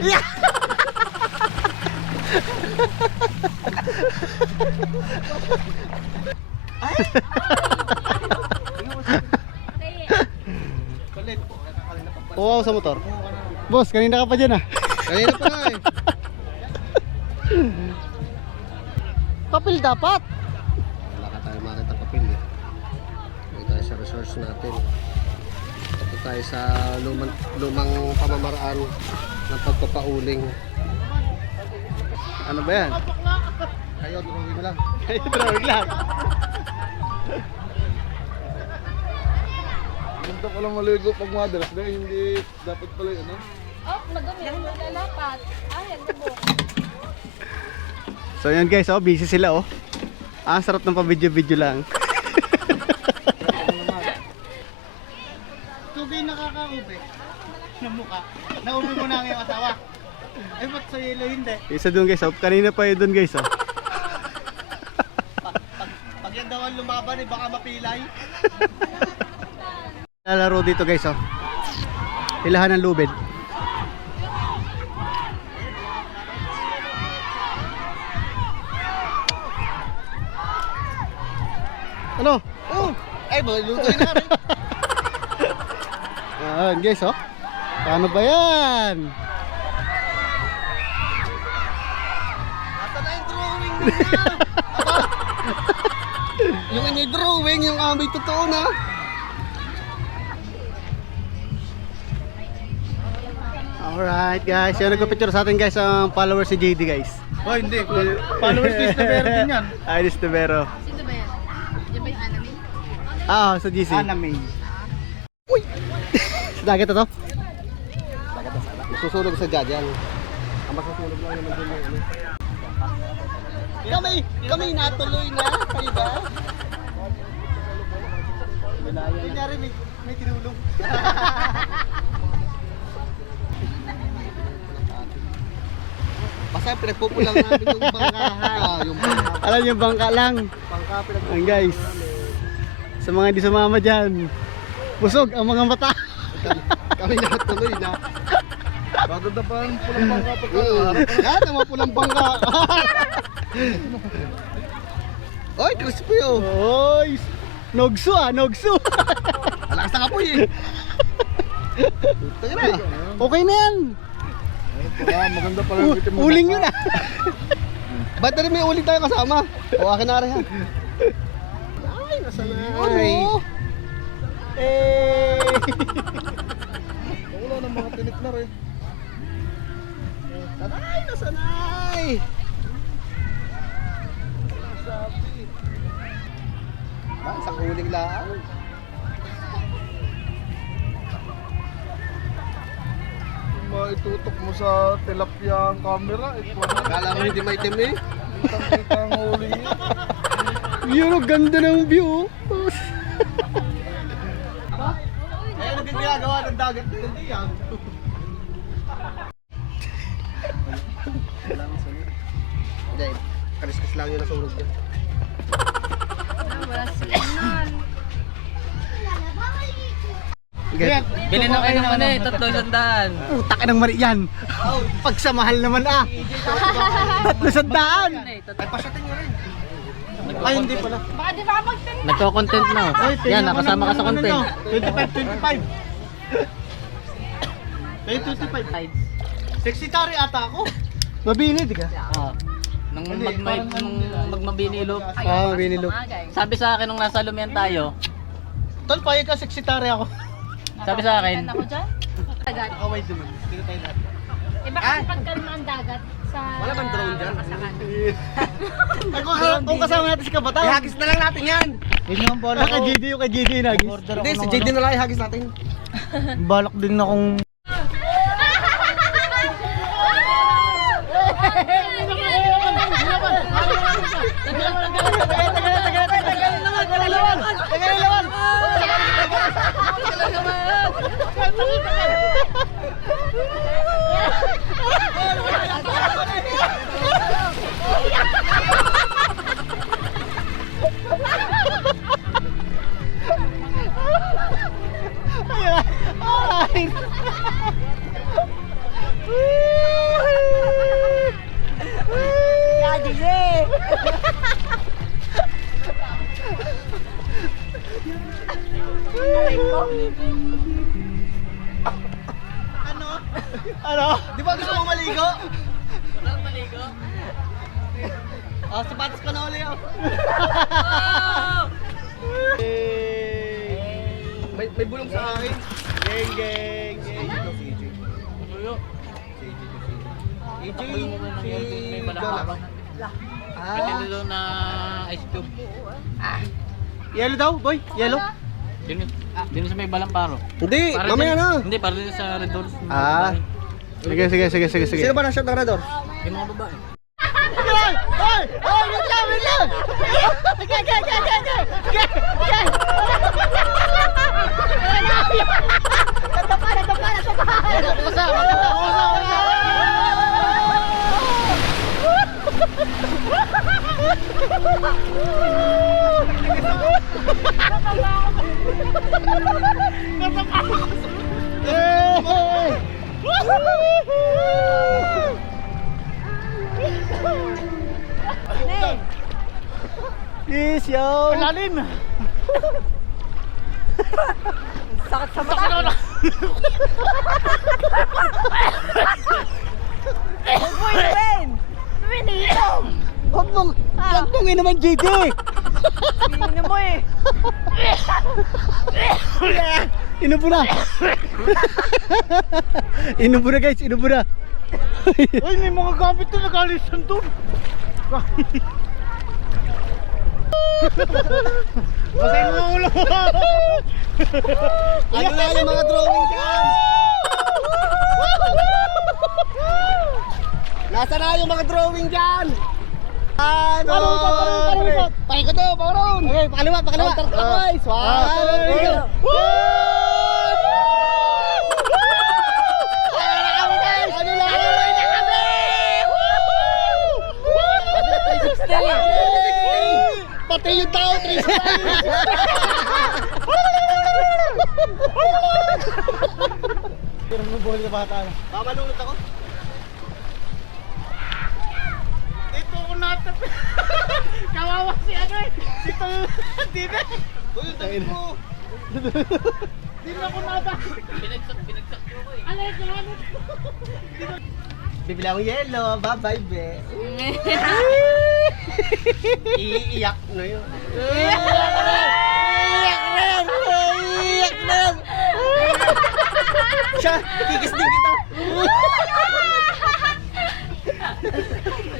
Yeah! Oo, sa motor. Boss, kanina ka pa dyan ah. Kanina pa nga eh. Papel dapat. Wala ka tayo makita papel eh. Dito tayo sa resource natin. Dito tayo sa lumang pamamaraan ng pagpapauling. Ano ba yan? Kayo, drawing mo lang. Drawing lang. Gusto ko lang maligo pag madalas na hindi dapat pala yun, Oh, madumi. Lalapat. Ay, ang bubok. So yan guys, oh, busy sila oh. Ah, sarap ng pa-video-video lang. Tubig nakaka-ube ng mukha. Naubi mo na ang iyong asawa. Ay, ba't sa yelo hindi? Isa doon guys, oh. Kanina pa yun doon guys, oh. Pag yan daw ang lumaban, eh, baka mapilay. Lalaro dito guys, oh. Hilahan ng lubid. Ano? Oh! Ay, lutuin na rin. Ayan guys, oh. Paano ba yan? Nasa na yung drawing na. Aba! Yung inyo drawing, yung amay totoo na. Alright guys, yan nagpapicture sa atin guys ang followers si JD guys. Oh, hindi. Followers ni Stavero din yan. Ay, ni Stavero. Sino ba yan? Yan ba yung anime? Ah, sa GC. Anime. Uy! Sa dagat na to? Susunog sa jadyang. Ang masusunog lang naman dun yung ano. Kami natuloy na, kayo ba? Kunyari may tinulong. Basta pinagpupulang namin yung bangka ha. Yung bangka. Alam yung bangka lang. Bangka Ayan guys. Sa mga hindi sumama dyan, busog ang mga mata. Kami natuloy na. Bagod na pa ang pulang bangka pagka. Yan ang mga pulang bangka. Oy, crispy oh. Oy! Nogso ah, nogso. Alakas na kapoy eh. Tayo na. Okay na yan. Maganda pala yung bitin mo. Uling yun ah. Ba't na rin may uling tayo kasama? O akin na rin yan. Ay, nasanay. Ano? Eh. Wala ng mga tinit na rin. Sanay, nasanay. Ba, isang uling lang. Kung maitutok mo sa tilapia ang camera, Kala mo hindi maitim eh. kita ang huli niya. Yun, ang ganda ng view. Ayun ang ginagawa ng dagat na hindi yan. Hindi, kalis-kalis lang yun nasunog niya. Wala signal. Bili na kayo ng ano eh, 300. Taka ng mari yan. Pagsamahal naman ah. 300. Ay, pasyatin nyo rin. Ay, hindi pala. Baka di baka magtanong. Nagko-content na. Yan, nakasama ka sa content. 25. Kayo 25. Sexitary ata ako. Mabini, di ka? Oh. Nung magmabinilo. Ah, mabini look. Sabi sa akin nung nasa Lumian tayo, Tol, payag ka, sexitary ako. sabi sa akin, Ako dyan? Dagat. Kaway naman. Dito tayo lahat. Iba kasi pagkalma ang dagat sa... Wala bang drone dyan? Ay, kung kasama natin si Kabatang. Ihagis na lang natin yan. Yun yung balak. Kay JD yung kay JD nagis. Hindi, si JD na lang ihagis natin. Balak din akong... Pinili doon na ice cube. Yellow daw, boy. Yellow. Din sa may Balamparo. Hindi, Para mamaya din- na. Hindi, para din sa Red Doors. Ah. Sige. Sino ba nasa Dorador? Yung mga babae. Wait lang. Yes, yo. Lalim. Sakit sa mata. Huwag mo inumin! Minito! Huwag mong inuman, JJ. Sino mo eh? Inubo na. Inubo na, guys. Inubo na. Uy, may mga gamit na nag-alisan doon. Masay mo ulo. Ano na yung mga drawing dyan? Nasa na yung mga drawing dyan? Ano? Paikot to, pakaroon. Okay, pakaliwa. Counterclockwise. One, two. Ano na kami? Pati yung tao, 360. Pero mo bola sa bata. Babalunod ako. Dito ako natap. Kawawa si ano eh. Dito. Dito. Uy, yung tabi mo. Dito ako natap. Binagsak ko ako eh. Alay, ano? Bibili akong yellow. Bye-bye, be. Iiyak na yun. Iiyak na. Siya, kikis din kita.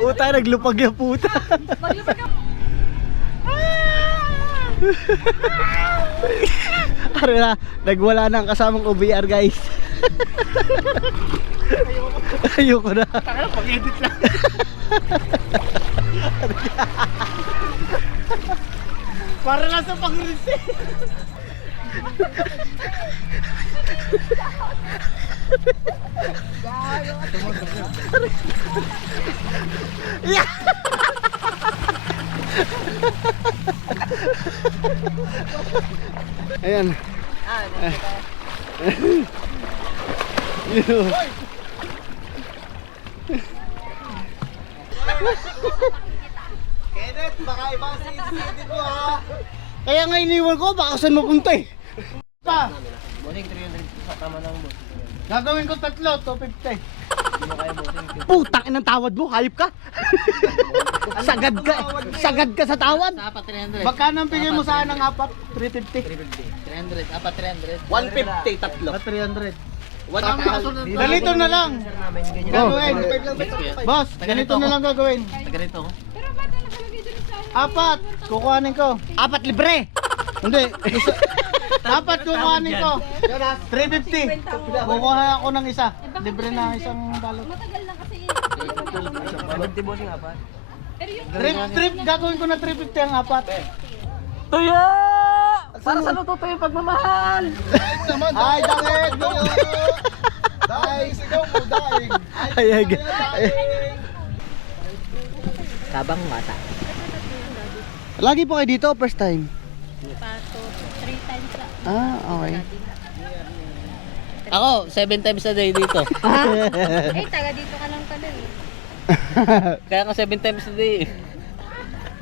Puta, naglupag yung puta. Are na, nagwala na ang kasamang OBR, guys. Ayoko na. Pag-edit lang. Para lang sa pang-receive. Ayan. Yun. Kenneth, baka ibang sisisi mo ha. Kaya nga iniwan ko, baka saan mapunta eh. Pa, Boning 300 sa tama ng boss. gagawin ko 3, 250. Putang inang tawad mo, hayop ka. Sagad ka sa tawad. Sa apat 300. Magkano ang bigay mo sa akin ng apat? 350. 300. Apat 300. 150, tatlo. 300. Dalito na lang. Gagawin. Boss, ganito na lang gagawin. Ganito ko. Apat, kukuhanin ko. 4 libre. Hindi. 4 kukuhanin ko. 350. Kukuha ako ng isa. Libre na isang balot. Matagal lang kasi yun. 50 bossing apat. Pero yung Trip, gagawin ko na 350 ang 4. Tuya! Para sa luto to yung pagmamahal. Ay, dangit! Daig, sigaw mo, daig! Ay. Kabang mata. Lagi po kayo dito, first time? pato, 3 times lang. Ah, okay. Ako, 7 times a day dito. Eh, taga dito ka lang pala eh. Kaya nga 7 times a day.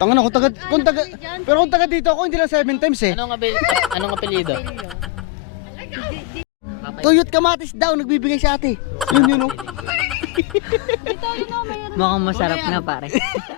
Tangan ako, pero kung taga dito ako, hindi lang 7 times eh. Anong apelyido? Pilyo. Tuyot kamatis daw, nagbibigay sa ate. Yun, oh. Dito, yun o, mayroon. Mukhang masarap na pare.